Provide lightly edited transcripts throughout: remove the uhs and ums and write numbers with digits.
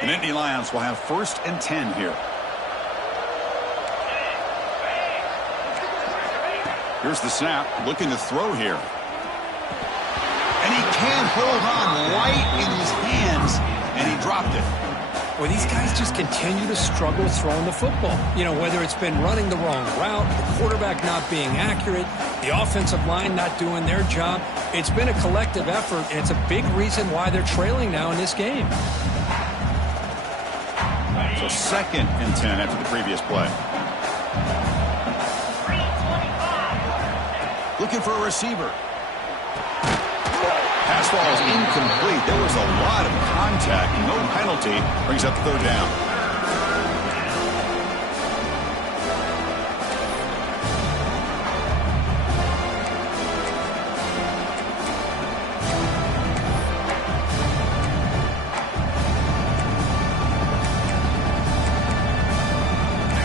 The Nittany Lions will have 1st and 10 here. Here's the snap, looking to throw here. And he can't hold on right in his hands, and he dropped it. Well, these guys just continue to struggle throwing the football. You know, whether it's been running the wrong route, the quarterback not being accurate, the offensive line not doing their job. It's been a collective effort, and it's a big reason why they're trailing now in this game. So 2nd and 10 after the previous play. Looking for a receiver. Pass ball is incomplete. There was a lot of contact. No penalty. Brings up 3rd down.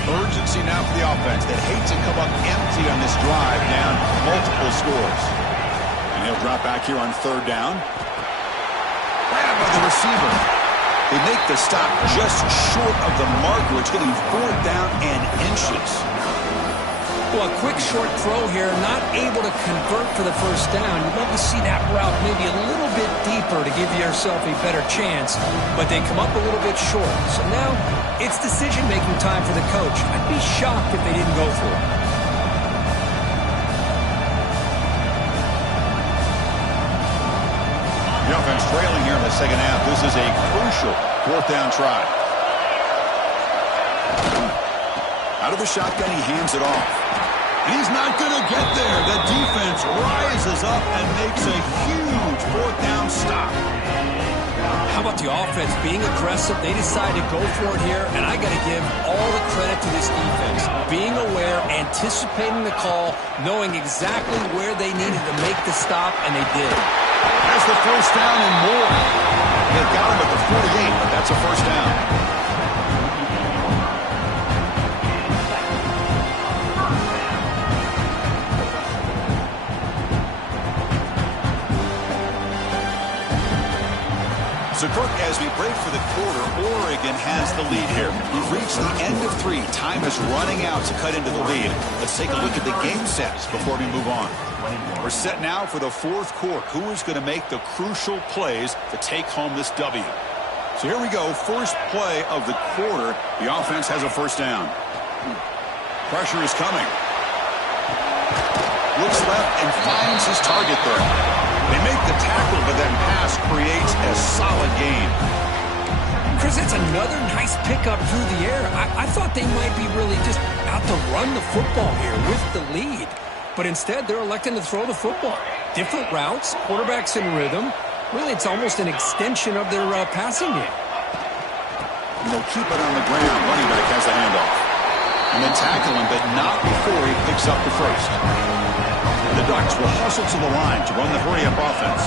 Urgency now for the offense that hates to come up empty on this drive, down multiple scores. And he'll drop back here on 3rd down. Right by the receiver. They make the stop just short of the marker. It's getting 4th down and inches. Well, a quick short throw here, not able to convert for the 1st down. You'd love to see that route maybe a little bit deeper to give yourself a better chance, but they come up a little bit short. So now it's decision-making time for the coach. I'd be shocked if they didn't go for it. The offense trailing here in the 2nd half. This is a crucial 4th down try. Out of the shotgun, he hands it off. He's not going to get there. The defense rises up and makes a huge 4th down stop. How about the offense being aggressive? They decide to go for it here, and I got to give all the credit to this defense. Being aware, anticipating the call, knowing exactly where they needed to make the stop, and they did. That's the 1st down and more. They got him at the 48, but that's a 1st down. So, Kirk, as we break for the quarter, Oregon has the lead here. We've reached the end of 3. Time is running out to cut into the lead. Let's take a look at the game sets before we move on. We're set now for the 4th quarter. Who is going to make the crucial plays to take home this W? So here we go. First play of the quarter. The offense has a 1st down. Pressure is coming. Looks left and finds his target there. They make the tackle, but that pass creates a solid gain. Chris, it's another nice pickup through the air. I thought they might be really just out to run the football here with the lead. But instead, they're electing to throw the football. Different routes, quarterbacks in rhythm. Really, it's almost an extension of their passing game. And they'll keep it on the ground. Running back has the handoff. And then tackle him, but not before he picks up the 1st. The Ducks will hustle to the line to run the hurry-up offense.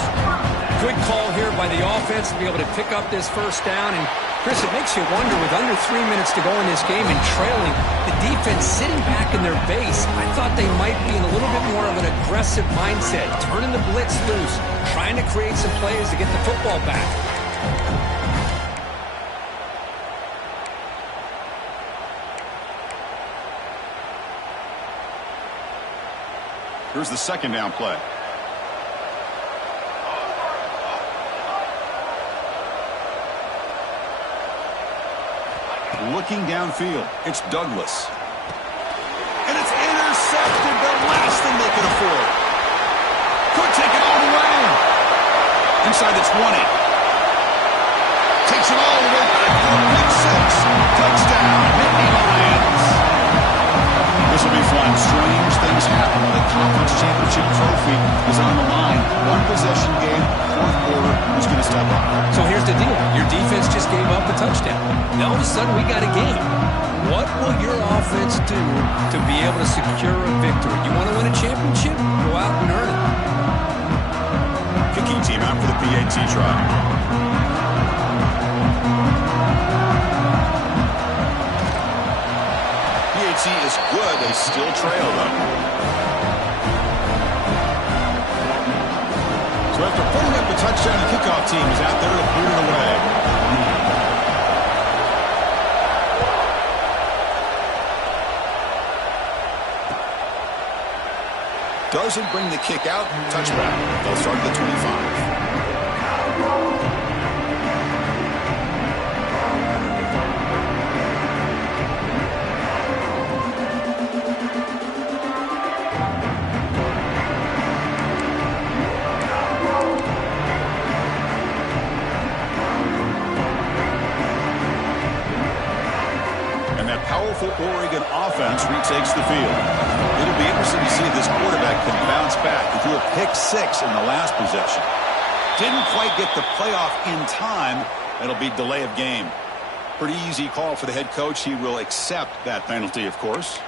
Good call here by the offense to be able to pick up this 1st down. And, Chris, it makes you wonder, with under 3 minutes to go in this game and trailing, the defense sitting back in their base, I thought they might be in a little bit more of an aggressive mindset, turning the blitz loose, trying to create some plays to get the football back. Here's the 2nd down play. Looking downfield, it's Douglas. And it's intercepted, the last thing they could afford. Could take it all the way. Inside the 20. Takes it all the way back for a big 6. Touchdown, Nittany Lions. This will be fun. Strange things happen when the conference championship trophy is on the line. One possession game, 4th quarter, who's going to step up? So here's the deal. Your defense just gave up a touchdown. Now all of a sudden we got a game. What will your offense do to be able to secure a victory? You want to win a championship? Go out and earn it. Kicking team out for the PAT try. PAT is good. They still trail, though. So after putting up a touchdown, the kickoff team is out there to boot it away. Doesn't bring the kick out. Touchback. They'll start at the 25. Powerful Oregon offense retakes the field. It'll be interesting to see if this quarterback can bounce back. He threw a pick-6 in the last possession. Didn't quite get the playoff in time. It'll be delay of game. Pretty easy call for the head coach. He will accept that penalty, of course.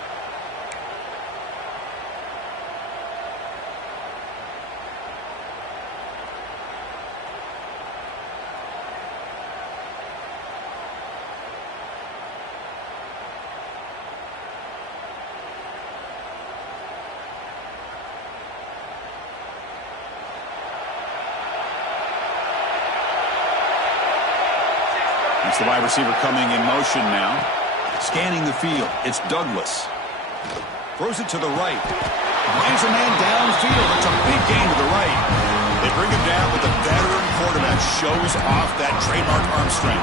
It's the wide receiver coming in motion now. Scanning the field. It's Douglas. Throws it to the right. Lands a man downfield. It's a big gain to the right. They bring him down, but the veteran quarterback shows off that trademark arm strength.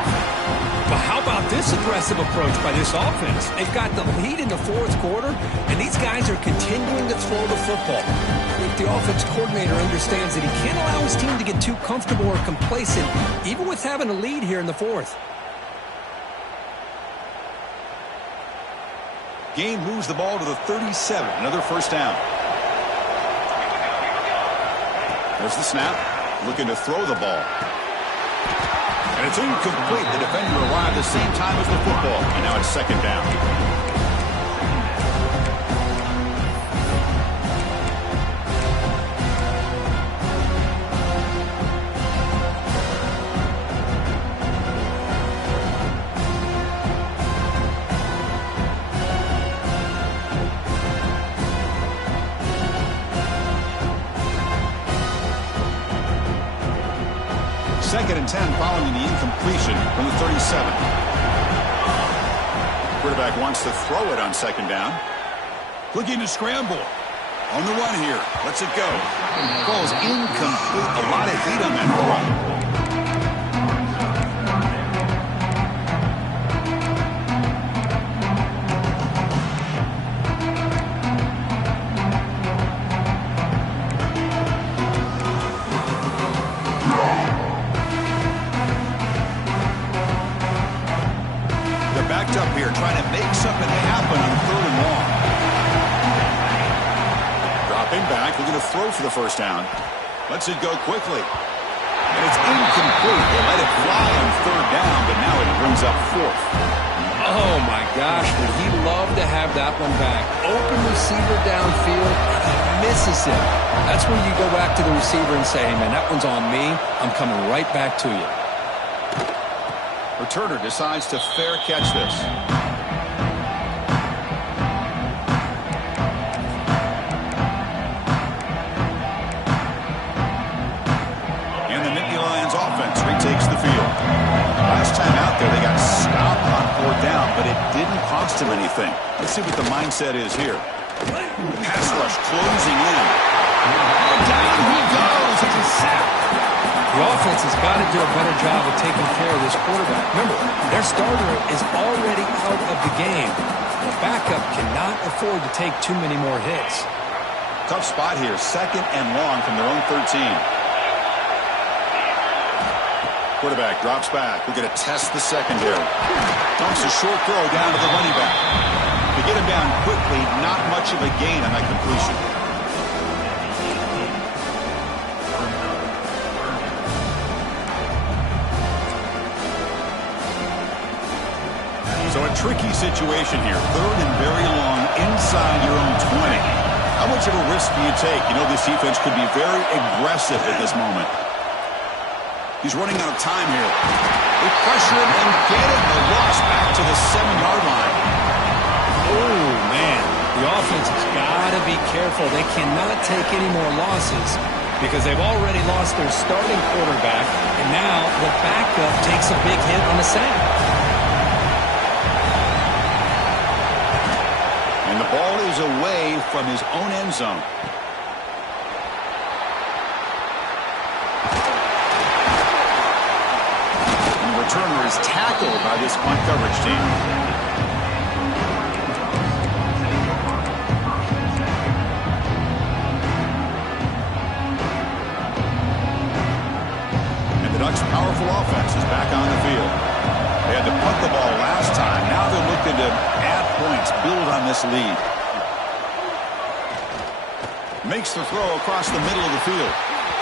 But how about this aggressive approach by this offense? They've got the lead in the fourth quarter, and these guys are continuing to throw the football. I think the offense coordinator understands that he can't allow his team to get too comfortable or complacent, even with having a lead here in the fourth. Gain moves the ball to the 37. Another first down. There's the snap. Looking to throw the ball. And it's incomplete. The defender arrived the same time as the football. And now it's second down. Second and 10 following the incompletion from the 37. Quarterback wants to throw it on second down. Looking to scramble. On the run here. Lets it go. Ball's incomplete. A lot of heat on that throw. Up here trying to make something happen on third and long. Dropping back, looking to throw for the first down. Lets it go quickly. And it's incomplete. They let it fly on third down, but now it brings up fourth. Oh my gosh, would he love to have that one back. Open receiver downfield, and he misses it. That's when you go back to the receiver and say, hey man, that one's on me. I'm coming right back to you. Returner decides to fair catch this. And the Nittany Lions offense retakes the field. Last time out there, they got stopped on fourth down, but it didn't cost them anything. Let's see what the mindset is here. Pass rush closing in. Down he goes. It's a sack. The offense has got to do a better job of taking care of this quarterback. Remember, their starter is already out of the game. The backup cannot afford to take too many more hits. Tough spot here. Second and long from their own 13. Quarterback drops back. We're going to test the secondary. Dumps a short throw down to the running back. To get him down quickly, not much of a gain on that completion. So a tricky situation here. Third and very long inside your own 20. How much of a risk do you take? You know this defense could be very aggressive at this moment. He's running out of time here. They pressure him and get it. The loss back to the 7-yard line. Oh, man. The offense has got to be careful. They cannot take any more losses because they've already lost their starting quarterback, and now the backup takes a big hit on the sack. And the ball is away from his own end zone. returner is tackled by this punt coverage team. And the Ducks' powerful offense is back on the field. They had to punt the ball last time. Now they're looking to add points, build on this lead. Makes the throw across the middle of the field.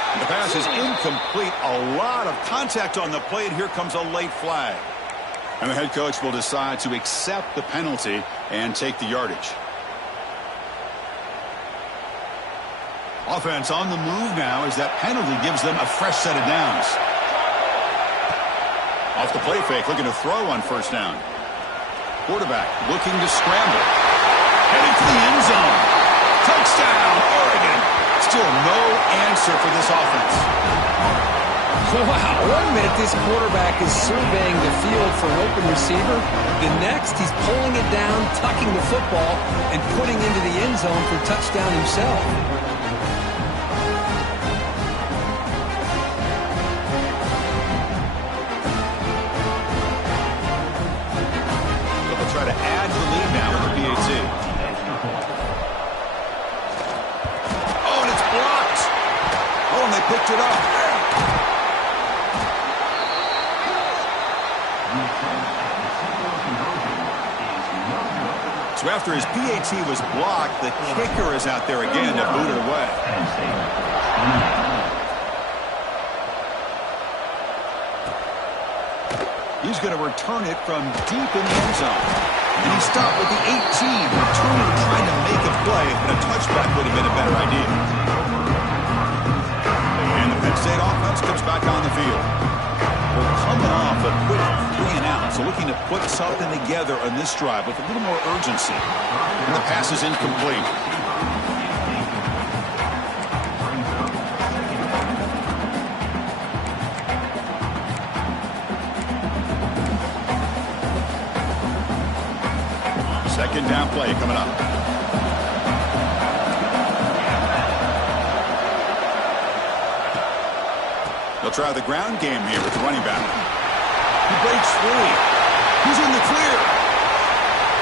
The pass is incomplete. A lot of contact on the play, and here comes a late flag. And the head coach will decide to accept the penalty and take the yardage. Offense on the move now as that penalty gives them a fresh set of downs. Off the play fake, looking to throw on first down. Quarterback looking to scramble. Heading for the end zone. Touchdown, Oregon. Still no answer for this offense. Wow, 1 minute this quarterback is surveying the field for an open receiver. The next, he's pulling it down, tucking the football, and putting into the end zone for a touchdown himself. They'll try to add the lead now with the PAT. And they picked it up. So after his PAT was blocked, the kicker is out there again to boot it away. He's going to return it from deep in the end zone. And he stopped with the 18, returning, trying to make a play, and a touchback would have been a better idea. Penn State offense comes back on the field. We're coming off a quick 3-and-out, so looking to put something together on this drive with a little more urgency. And the pass is incomplete. Second down play coming up. They'll try the ground game here with the running back. He breaks free. He's in the clear.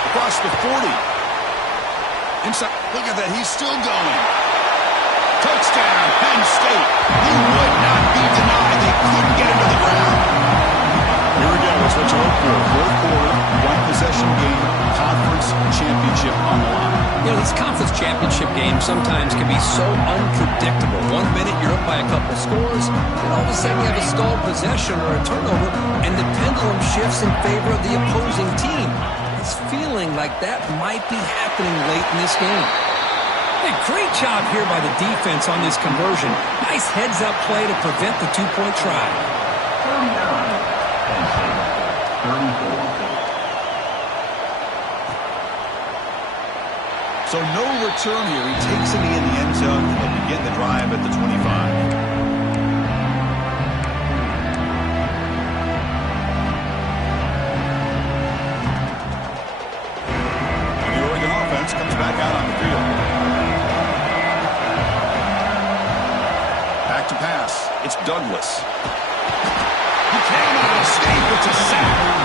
Across the 40. Inside. Look at that. He's still going. Touchdown, Penn State. He would not be denied. They couldn't get him to the ground. Here we go. It's what you hope for. Fourth quarter, one-possession game, conference championship on the line. You know, these conference championship games sometimes can be so unpredictable. 1 minute you're up by a couple scores, then all of a sudden you have a stalled possession or a turnover, and the pendulum shifts in favor of the opposing team. It's feeling like that might be happening late in this game. Hey, great job here by the defense on this conversion. Nice heads-up play to prevent the two-point try. 34. So no return here. He takes it in the end zone, and they'll begin the drive at the 25. And the Oregon offense comes back out on the field. Back to pass. It's Douglas. He came out of state with a sack.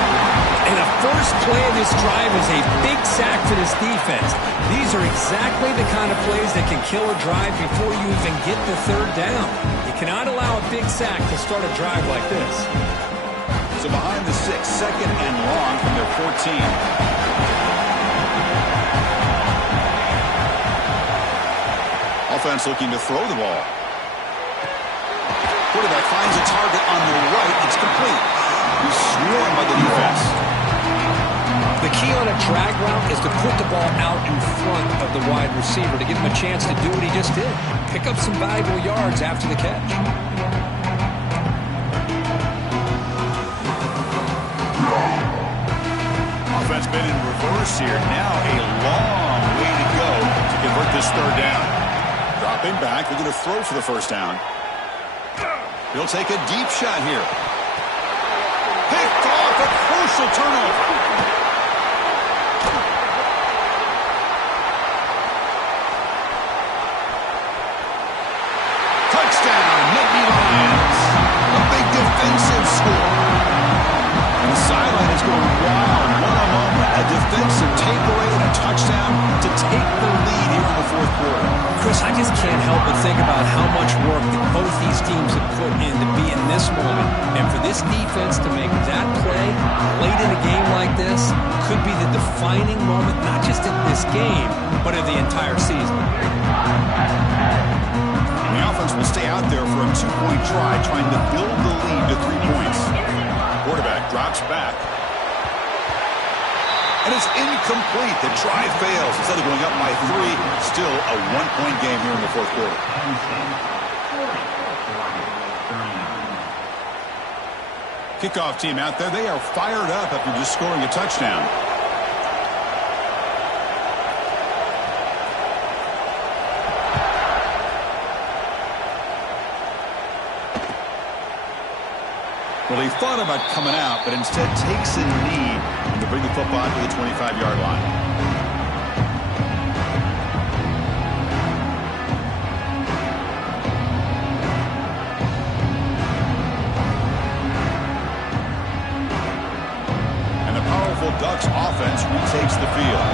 And the first play of this drive is a big sack for this defense. These are exactly the kind of plays that can kill a drive before you even get the third down. You cannot allow a big sack to start a drive like this. So behind the 6, second and long from their 14. Offense looking to throw the ball. Quarterback finds a target on the right. It's complete. He's swarmed by the defense. The key on a drag route is to put the ball out in front of the wide receiver to give him a chance to do what he just did. Pick up some valuable yards after the catch. Offense been in reverse here. Now a long way to go to convert this third down. Dropping back, looking to throw for the first down. He'll take a deep shot here. Picked off, a crucial turnover. Touchdown, Nittany Lions. A big defensive score. defensive takeaway and a touchdown to take the lead here in the fourth quarter. Chris, I just can't help but think about how much work that both these teams have put in to be in this moment. And for this defense to make that play late in a game like this could be the defining moment, not just in this game, but of the entire season. And the offense will stay out there for a two-point try, trying to build the lead to 3 points. Quarterback drops back. And it's incomplete. The try fails. Instead of going up by 3, still a one-point game here in the fourth quarter. Kickoff team out there. They are fired up after just scoring a touchdown. Well, he thought about coming out, but instead takes a knee to bring the football to the 25-yard line. And the powerful Ducks offense retakes the field.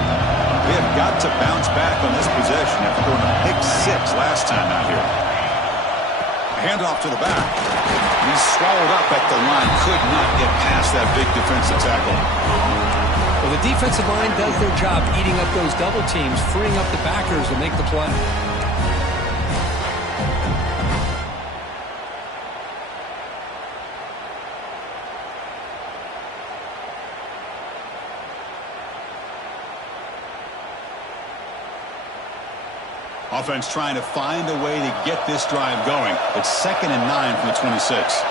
They have got to bounce back on this possession after throwing a pick 6 last time out here. A handoff to the back. He's swallowed up at the line. Could not get past that big defensive tackle. Well, the defensive line does their job eating up those double teams, freeing up the backers to make the play. Offense trying to find a way to get this drive going. It's 2nd and 9 from the 26.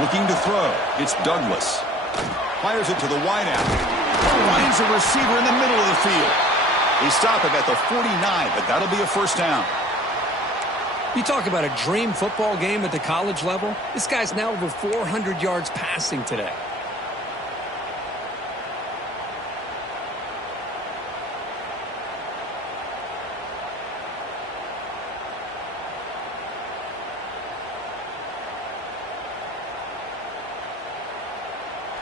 Looking to throw. It's Douglas. Fires it to the wideout. Finds a receiver in the middle of the field. They stop him at the 49, but that'll be a first down. You talk about a dream football game at the college level. This guy's now over 400 yards passing today.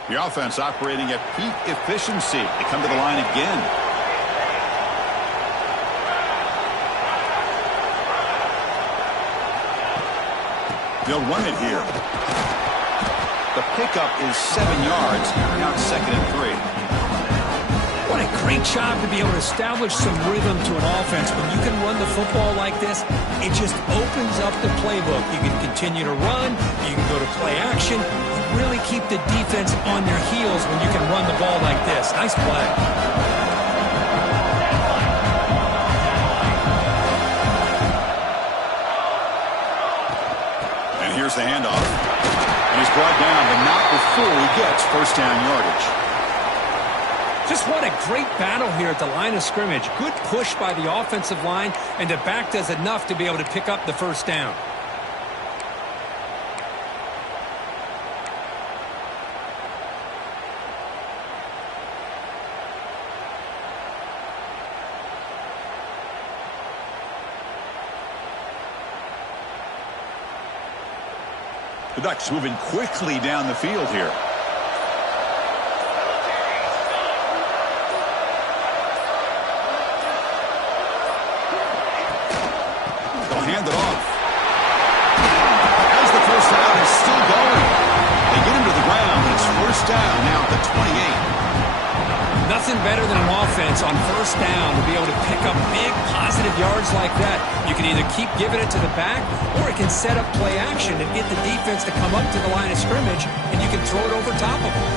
The offense operating at peak efficiency. They come to the line again. They'll run it here. The pickup is 7 yards. Now it's 2nd and 3. What a great job to be able to establish some rhythm to an offense. When you can run the football like this, it just opens up the playbook. You can continue to run. You can go to play action. You really keep the defense on their heels when you can run the ball like this. Nice play. And here's the handoff. And he's brought down, but not before he gets first down yardage. Just what a great battle here at the line of scrimmage. Good push by the offensive line, and the back does enough to be able to pick up the first down. The Ducks moving quickly down the field here. Hand it off. As the first down is still going. They get him to the ground, and it's first down now at the 28. Nothing better than an offense on first down to be able to pick up big positive yards like that. You can either keep giving it to the back, or it can set up play action and get the defense to come up to the line of scrimmage, and you can throw it over top of them.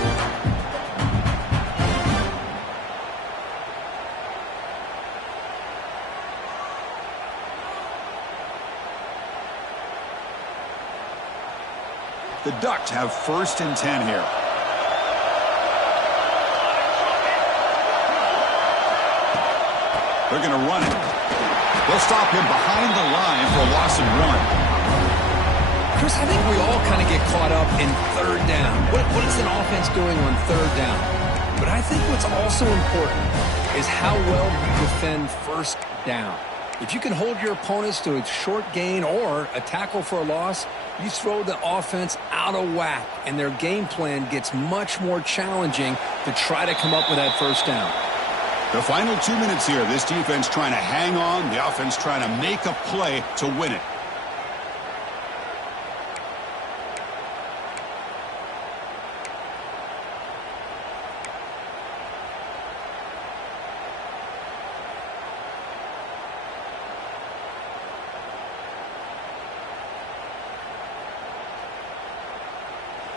The Ducks have first and 10 here. They're going to run it. They'll stop him behind the line for a loss of 1. Chris, I think we all kind of get caught up in third down. What is an offense doing on third down? But I think what's also important is how well you defend first down. If you can hold your opponents to a short gain or a tackle for a loss, you throw the offense out of whack, and their game plan gets much more challenging to try to come up with that first down. The final 2 minutes here. This defense trying to hang on. The offense trying to make a play to win it.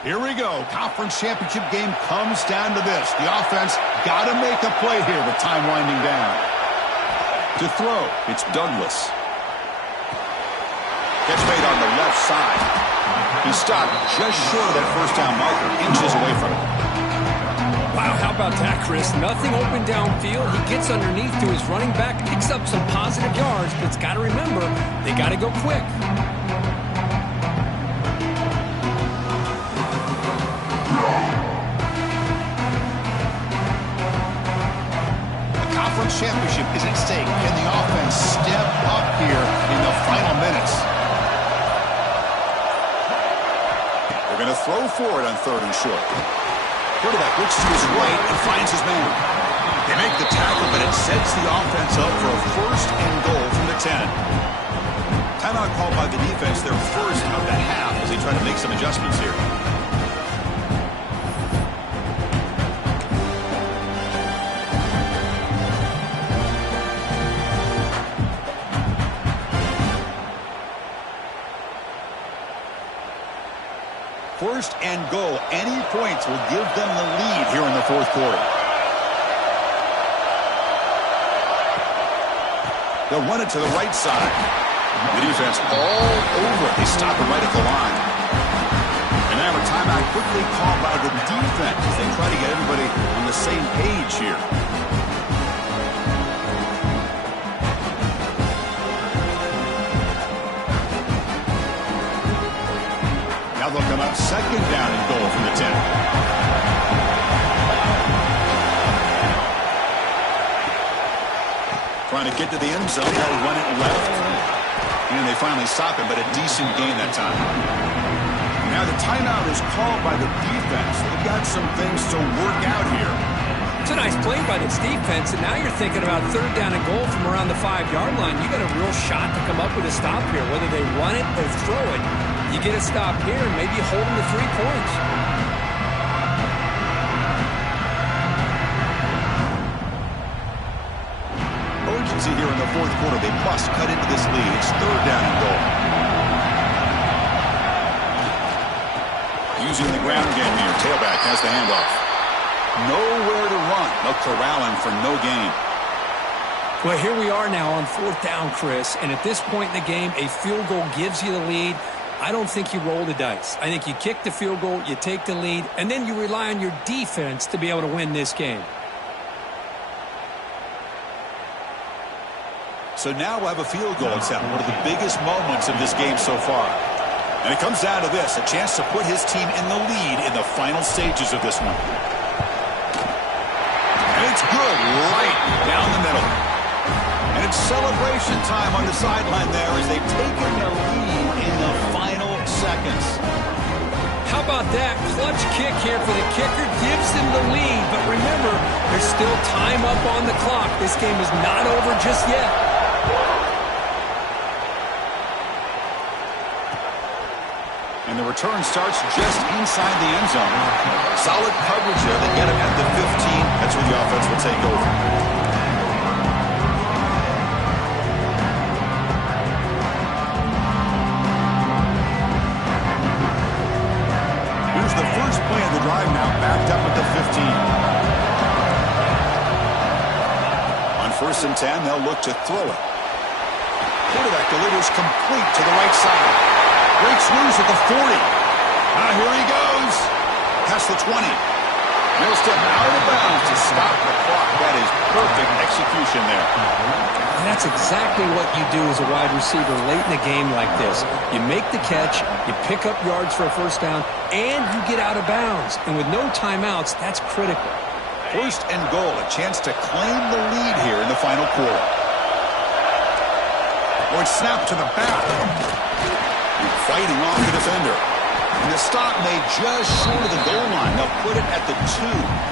Here we go. Conference championship game comes down to this. The offense got to make a play here with time winding down. To throw, it's Douglas. Gets made on the left side. He stopped just short of that first down marker, inches away from it. Wow, how about that, Chris? Nothing open downfield. He gets underneath to his running back, picks up some positive yards, but it's got to remember, they got to go quick. Championship is at stake. Can the offense step up here in the final minutes? They're going to throw for it on 3rd and short. Quarterback looks to his right and finds his man. They make the tackle, but it sets the offense up for a 1st and goal from the 10. Timeout called by the defense, their first of the half as they try to make some adjustments here. First and goal. Any points will give them the lead here in the 4th quarter. They'll run it to the right side. The defense all over it. They stop it right at the line. And now a timeout quickly called by the defense as they try to get everybody on the same page here. Now they'll come up 2nd down and goal from the 10. Trying to get to the end zone. They'll run it left. And they finally stop it, but a decent gain that time. Now the timeout is called by the defense. They've got some things to work out here. It's a nice play by this defense, and now you're thinking about 3rd down and goal from around the 5-yard line. You got a real shot to come up with a stop here, whether they run it or throw it. You get a stop here and maybe you hold them to 3 points. Urgency here in the 4th quarter. They must cut into this lead. It's 3rd down and goal. Using the ground game here. Tailback has the handoff. Nowhere to run. They'll corral him for no gain. Well, here we are now on 4th down, Chris. And at this point in the game, a field goal gives you the lead. I don't think you roll the dice. I think you kick the field goal, you take the lead, and then you rely on your defense to be able to win this game. So now we'll have a field goal attempt, one of the biggest moments of this game so far. And it comes down to this, a chance to put his team in the lead in the final stages of this one. And it's good, right down the middle. And it's celebration time on the sideline there as they've taken the lead in the final seconds. How about that? Clutch kick here for the kicker gives them the lead. But remember, there's still time up on the clock. This game is not over just yet. And the return starts just inside the end zone. Solid coverage there. They get him at the 15. That's where the offense will take over. Here's the first play of the drive now, backed up at the 15. On 1st and 10, they'll look to throw it. Quarterback delivers complete to the right side. Breaks loose at the 40. Here he goes. Past the 20. He'll step out of bounds to stop the clock. That is perfect execution there. And that's exactly what you do as a wide receiver late in a game like this. You make the catch, you pick up yards for a first down, and you get out of bounds. And with no timeouts, that's critical. 1st and goal, a chance to claim the lead here in the final quarter. Or it's snapped to the back. Fighting off the defender. And the stop made just short of the goal line. They'll put it at the 2.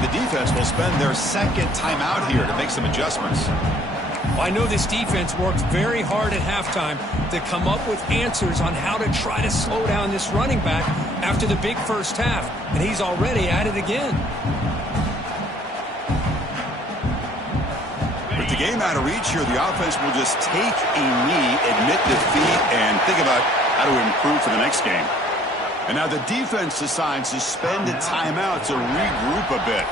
The defense will spend their second timeout here to make some adjustments. Well, I know this defense worked very hard at halftime to come up with answers on how to try to slow down this running back after the big first half. And he's already at it again. With the game out of reach here, the offense will just take a knee, admit defeat, and think about how to improve for the next game. And now the defense decides to spend a timeout to regroup a bit.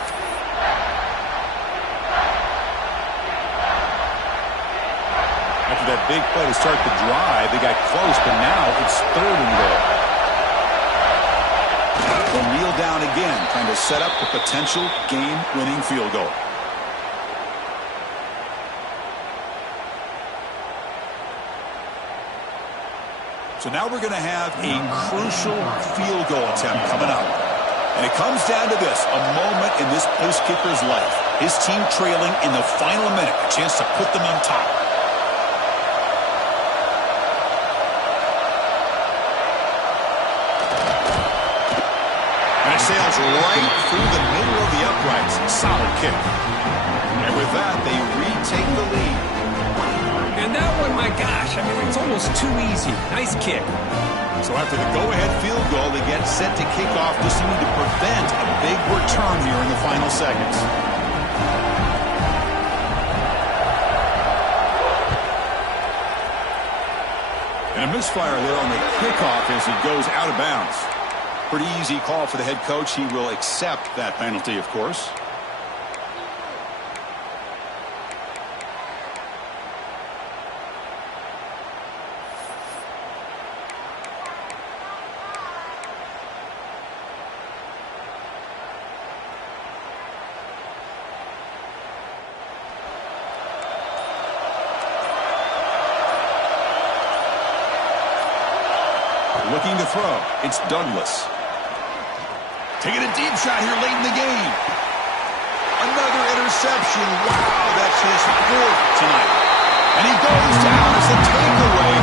After that big play to start the drive, they got close, but now it's 3rd and goal. They'll kneel down again, trying to set up the potential game-winning field goal. So now we're going to have a crucial field goal attempt coming up. And it comes down to this, a moment in this post kicker's life. His team trailing in the final minute, a chance to put them on top. And it sails right through the middle of the uprights. Solid kick. And with that, they retake the lead. And that one, my gosh, I mean, it's almost too easy. Nice kick. So after the go-ahead field goal, they get set to kick off, just need to prevent a big return here in the final seconds. And a misfire there on the kickoff as it goes out of bounds. Pretty easy call for the head coach. He will accept that penalty, of course. Looking to throw. It's Douglas. Taking a deep shot here late in the game. Another interception. Wow, that's his 4th tonight. And he goes down as the takeaway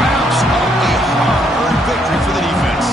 wraps up a hard-earned victory for the defense.